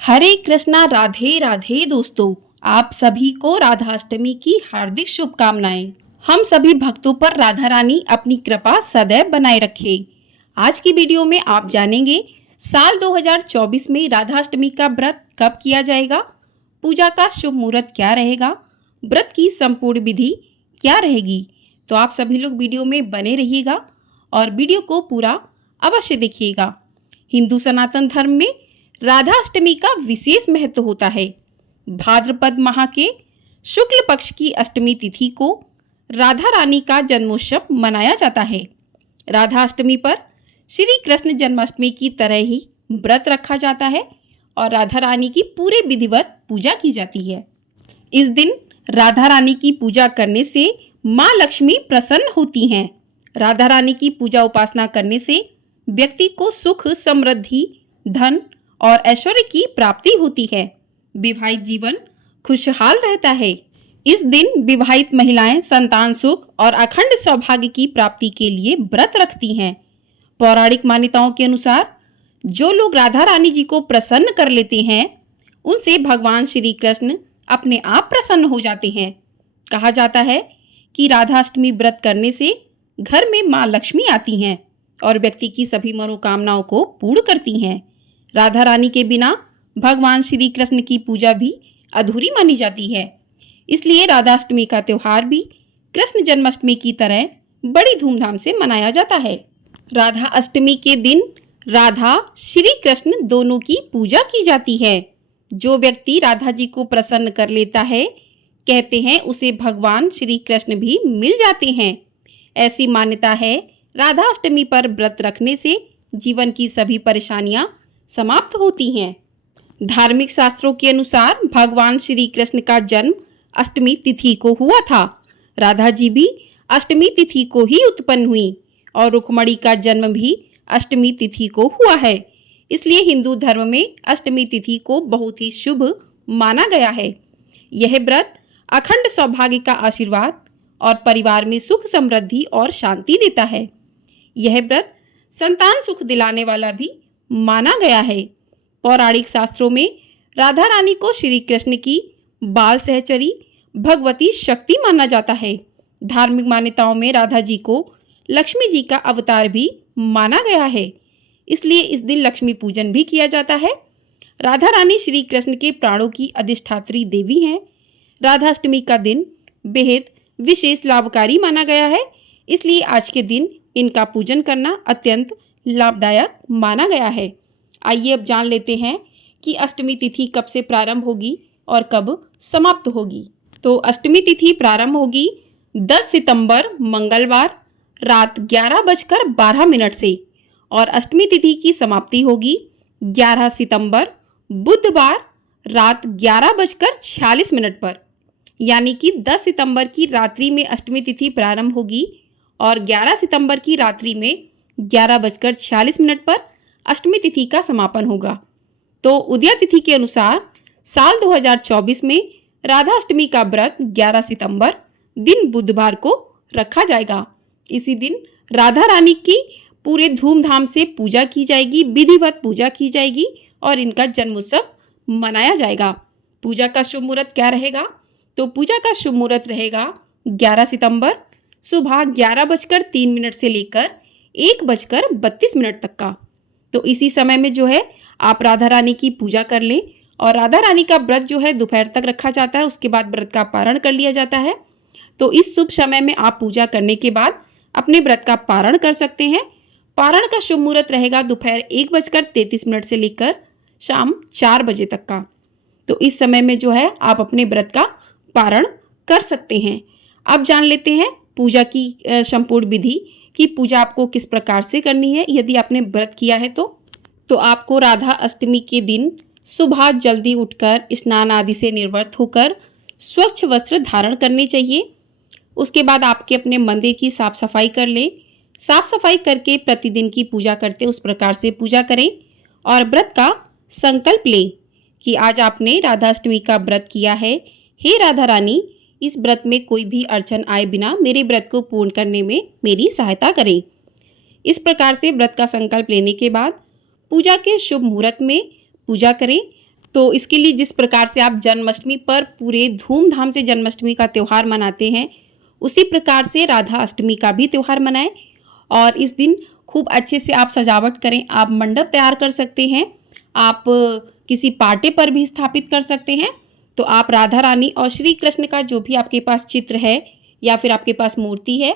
हरे कृष्णा राधे राधे दोस्तों, आप सभी को राधाष्टमी की हार्दिक शुभकामनाएं। हम सभी भक्तों पर राधा रानी अपनी कृपा सदैव बनाए रखे। आज की वीडियो में आप जानेंगे साल 2024 में राधाष्टमी का व्रत कब किया जाएगा, पूजा का शुभ मुहूर्त क्या रहेगा, व्रत की संपूर्ण विधि क्या रहेगी। तो आप सभी लोग वीडियो में बने रहिएगा और वीडियो को पूरा अवश्य देखिएगा। हिंदू सनातन धर्म में राधाष्टमी का विशेष महत्व होता है। भाद्रपद माह के शुक्ल पक्ष की अष्टमी तिथि को राधा रानी का जन्मोत्सव मनाया जाता है। राधाष्टमी पर श्री कृष्ण जन्माष्टमी की तरह ही व्रत रखा जाता है और राधा रानी की पूरे विधिवत पूजा की जाती है। इस दिन राधा रानी की पूजा करने से माँ लक्ष्मी प्रसन्न होती हैं। राधा रानी की पूजा उपासना करने से व्यक्ति को सुख, समृद्धि, धन और ऐश्वर्य की प्राप्ति होती है। विवाहित जीवन खुशहाल रहता है। इस दिन विवाहित महिलाएं संतान सुख और अखंड सौभाग्य की प्राप्ति के लिए व्रत रखती हैं। पौराणिक मान्यताओं के अनुसार जो लोग राधा रानी जी को प्रसन्न कर लेते हैं, उनसे भगवान श्री कृष्ण अपने आप प्रसन्न हो जाते हैं। कहा जाता है कि राधाष्टमी व्रत करने से घर में माँ लक्ष्मी आती हैं और व्यक्ति की सभी मनोकामनाओं को पूर्ण करती हैं। राधा रानी के बिना भगवान श्री कृष्ण की पूजा भी अधूरी मानी जाती है। इसलिए राधाष्टमी का त्यौहार भी कृष्ण जन्माष्टमी की तरह बड़ी धूमधाम से मनाया जाता है। राधा अष्टमी के दिन राधा श्री कृष्ण दोनों की पूजा की जाती है। जो व्यक्ति राधा जी को प्रसन्न कर लेता है, कहते हैं उसे भगवान श्री कृष्ण भी मिल जाते हैं। ऐसी मान्यता है राधा अष्टमी पर व्रत रखने से जीवन की सभी परेशानियां समाप्त होती हैं। धार्मिक शास्त्रों के अनुसार भगवान श्री कृष्ण का जन्म अष्टमी तिथि को हुआ था। राधा जी भी अष्टमी तिथि को ही उत्पन्न हुई और रुक्मणी का जन्म भी अष्टमी तिथि को हुआ है। इसलिए हिंदू धर्म में अष्टमी तिथि को बहुत ही शुभ माना गया है। यह व्रत अखंड सौभाग्य का आशीर्वाद और परिवार में सुख, समृद्धि और शांति देता है। यह व्रत संतान सुख दिलाने वाला भी माना गया है। पौराणिक शास्त्रों में राधा रानी को श्री कृष्ण की बाल सहचरी, भगवती शक्ति माना जाता है। धार्मिक मान्यताओं में राधा जी को लक्ष्मी जी का अवतार भी माना गया है। इसलिए इस दिन लक्ष्मी पूजन भी किया जाता है। राधा रानी श्री कृष्ण के प्राणों की अधिष्ठात्री देवी हैं। राधाष्टमी का दिन बेहद विशेष लाभकारी माना गया है। इसलिए आज के दिन इनका पूजन करना अत्यंत लाभदायक माना गया है। आइए अब जान लेते हैं कि अष्टमी तिथि कब से प्रारंभ होगी और कब समाप्त होगी। तो अष्टमी तिथि प्रारंभ होगी 10 सितंबर मंगलवार रात 11:12 से और अष्टमी तिथि की समाप्ति होगी 11 सितंबर बुधवार रात 11:46 पर। यानी कि 10 सितंबर की रात्रि में अष्टमी तिथि प्रारंभ होगी और 11 सितंबर की रात्रि में 11:46 पर अष्टमी तिथि का समापन होगा। तो उदया तिथि के अनुसार साल 2024 में राधा अष्टमी का व्रत 11 सितंबर दिन बुधवार को रखा जाएगा। इसी दिन राधा रानी की पूरे धूमधाम से पूजा की जाएगी, विधिवत पूजा की जाएगी और इनका जन्मोत्सव मनाया जाएगा। पूजा का शुभ मुहूर्त क्या रहेगा? तो पूजा का शुभ मुहूर्त रहेगा 11 सितंबर सुबह 11:03 से लेकर 1:32 तक का। तो इसी समय में जो है आप राधा रानी की पूजा कर लें और राधा रानी का व्रत जो है दोपहर तक रखा जाता है। उसके बाद व्रत का पारण कर लिया जाता है। तो इस शुभ समय में आप पूजा करने के बाद अपने व्रत का पारण कर सकते हैं। पारण का शुभ मुहूर्त रहेगा दोपहर 1:33 से लेकर शाम 4 बजे तक का। तो इस समय में जो है आप अपने व्रत का पारण कर सकते हैं। अब जान लेते हैं पूजा की संपूर्ण विधि कि पूजा आपको किस प्रकार से करनी है। यदि आपने व्रत किया है तो आपको राधा अष्टमी के दिन सुबह जल्दी उठकर स्नान आदि से निवृत्त होकर स्वच्छ वस्त्र धारण करने चाहिए। उसके बाद आपके अपने मंदिर की साफ सफाई कर लें। साफ सफाई करके प्रतिदिन की पूजा करते उस प्रकार से पूजा करें और व्रत का संकल्प लें कि आज आपने राधा अष्टमी का व्रत किया है। हे राधा रानी, इस व्रत में कोई भी अड़चन आए बिना मेरे व्रत को पूर्ण करने में मेरी सहायता करें। इस प्रकार से व्रत का संकल्प लेने के बाद पूजा के शुभ मुहूर्त में पूजा करें। तो इसके लिए जिस प्रकार से आप जन्माष्टमी पर पूरे धूमधाम से जन्माष्टमी का त्यौहार मनाते हैं, उसी प्रकार से राधा अष्टमी का भी त्यौहार मनाएं। और इस दिन खूब अच्छे से आप सजावट करें। आप मंडप तैयार कर सकते हैं, आप किसी पाटे पर भी स्थापित कर सकते हैं। तो आप राधा रानी और श्री कृष्ण का जो भी आपके पास चित्र है या फिर आपके पास मूर्ति है,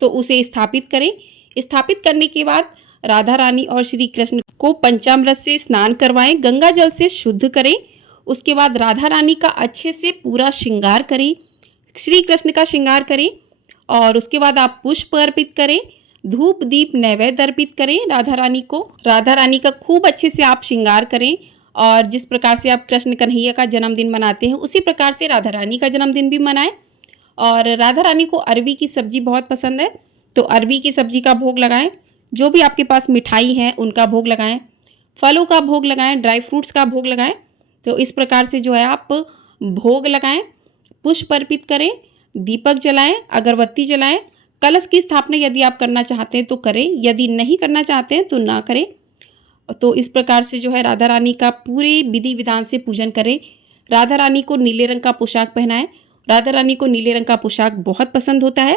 तो उसे स्थापित करें। स्थापित करने के बाद राधा रानी और श्री कृष्ण को पंचामृत से स्नान करवाएं, गंगा जल से शुद्ध करें। उसके बाद राधा रानी का अच्छे से पूरा श्रृंगार करें, श्री कृष्ण का श्रृंगार करें। और उसके बाद आप पुष्प अर्पित करें, धूप दीप नैवेद्य अर्पित करें राधा रानी को। राधा रानी का खूब अच्छे से आप श्रृंगार करें। और जिस प्रकार से आप कृष्ण कन्हैया का जन्मदिन मनाते हैं, उसी प्रकार से राधा रानी का जन्मदिन भी मनाएं। और राधा रानी को अरबी की सब्जी बहुत पसंद है, तो अरबी की सब्जी का भोग लगाएं। जो भी आपके पास मिठाई है उनका भोग लगाएं, फलों का भोग लगाएं, ड्राई फ्रूट्स का भोग लगाएं। तो इस प्रकार से जो है आप भोग लगाएं, पुष्प अर्पित करें, दीपक जलाएं, अगरबत्ती जलाएं। कलश की स्थापना यदि आप करना चाहते हैं तो करें, यदि नहीं करना चाहते हैं तो ना करें। तो इस प्रकार से जो है राधा रानी का पूरे विधि विधान से पूजन करें। राधा रानी को नीले रंग का पोशाक पहनाएं। राधा रानी को नीले रंग का पोशाक बहुत पसंद होता है।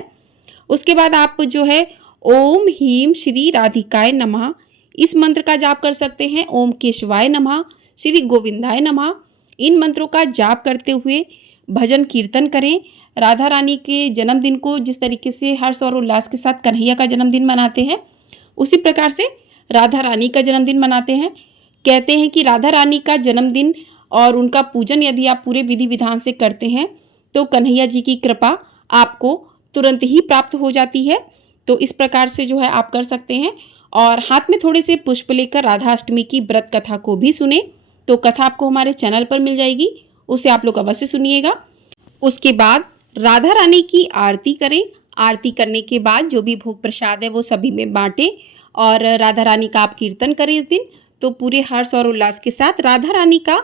उसके बाद आप जो है ओम ह्रीं श्री राधिकाय नमः इस मंत्र का जाप कर सकते हैं। ओम केशवाय नमः, श्री गोविंदाय नमः, इन मंत्रों का जाप करते हुए भजन कीर्तन करें। राधा रानी के जन्मदिन को जिस तरीके से हर्ष और उल्लास के साथ कन्हैया का जन्मदिन मनाते हैं, उसी प्रकार से राधा रानी का जन्मदिन मनाते हैं। कहते हैं कि राधा रानी का जन्मदिन और उनका पूजन यदि आप पूरे विधि विधान से करते हैं तो कन्हैया जी की कृपा आपको तुरंत ही प्राप्त हो जाती है। तो इस प्रकार से जो है आप कर सकते हैं। और हाथ में थोड़े से पुष्प लेकर राधा अष्टमी की व्रत कथा को भी सुने। तो कथा आपको हमारे चैनल पर मिल जाएगी, उसे आप लोग अवश्य सुनिएगा। उसके बाद राधा रानी की आरती करें। आरती करने के बाद जो भी भोग प्रसाद है वो सभी में बांटें और राधा रानी का आप कीर्तन करें इस दिन। तो पूरे हर्ष और उल्लास के साथ राधा रानी का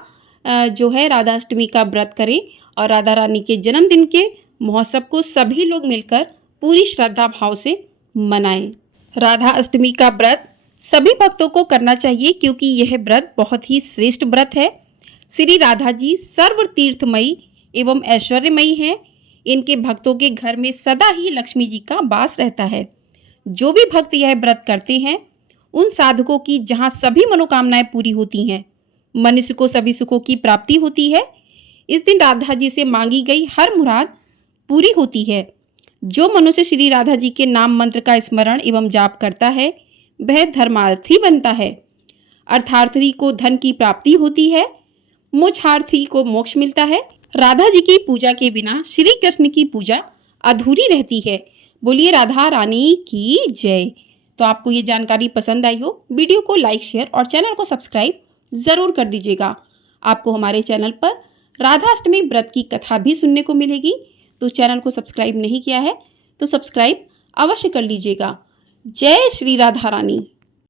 जो है राधा अष्टमी का व्रत करें और राधा रानी के जन्मदिन के महोत्सव को सभी लोग मिलकर पूरी श्रद्धा भाव से मनाएं। राधा अष्टमी का व्रत सभी भक्तों को करना चाहिए क्योंकि यह व्रत बहुत ही श्रेष्ठ व्रत है। श्री राधा जी सर्व तीर्थमयी एवं ऐश्वर्यमयी है। इनके भक्तों के घर में सदा ही लक्ष्मी जी का वास रहता है। जो भी भक्त यह व्रत करते हैं उन साधकों की जहाँ सभी मनोकामनाएं पूरी होती हैं, मनुष्य को सभी सुखों की प्राप्ति होती है। इस दिन राधा जी से मांगी गई हर मुराद पूरी होती है। जो मनुष्य श्री राधा जी के नाम मंत्र का स्मरण एवं जाप करता है वह धर्मार्थी बनता है। अर्थार्थी को धन की प्राप्ति होती है, मोक्षार्थी को मोक्ष मिलता है। राधा जी की पूजा के बिना श्री कृष्ण की पूजा अधूरी रहती है। बोलिए राधा रानी की जय। तो आपको ये जानकारी पसंद आई हो, वीडियो को लाइक शेयर और चैनल को सब्सक्राइब ज़रूर कर दीजिएगा। आपको हमारे चैनल पर राधा अष्टमी व्रत की कथा भी सुनने को मिलेगी। तो चैनल को सब्सक्राइब नहीं किया है तो सब्सक्राइब अवश्य कर लीजिएगा। जय श्री राधा रानी।